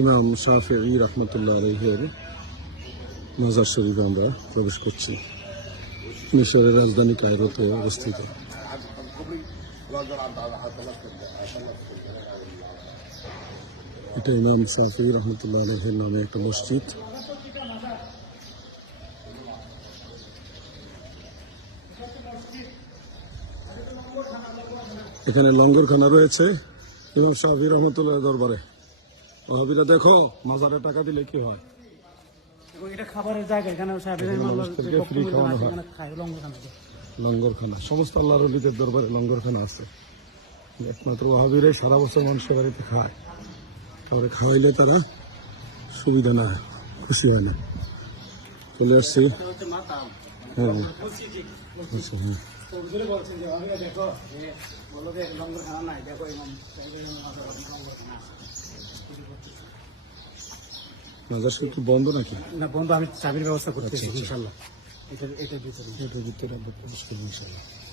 ইমাম শাহি রহমতুল্লাহ আলহের মাজার শরীফে আমরা প্রবেশ করছি। মিশরের রাজধানী কায়রোতে অবস্থিত। এটা ইমাম শাহি রহমতুল্লাহ আলহের নামে একটা মসজিদ। এখানে লঙ্গরখানা রয়েছে ইমাম শাহি রহমতুল্লাহ দরবারে। ওহাবিরা দেখো মাজারে টাকা দিলে কি হয় এটা খাবারের জায়গা এখানে খাওয়ানো হয়। লঙ্গরখানা সমস্ত আল্লাহ রলিদের দরবারে লঙ্গরখানা আছে একমাত্র ওহাবিরাই সারা বছর মানুষের বাড়িতে খায় তারপরে খাওয়াইলে তারা সুবিধা না খুশি হয় না চলে আসছি হ্যাঁ আচ্ছা, হ্যাঁ। দেখো শরীফ কি বন্ধ নাকি? না বন্ধ আমি চাবির ব্যবস্থা করতেছি আচ্ছা, আচ্ছা। ইনশাল্লাহ। এটা এটার ভিতরে। এটার ভিতরে আমরা প্রবেশ করব ইনশাল্লাহ।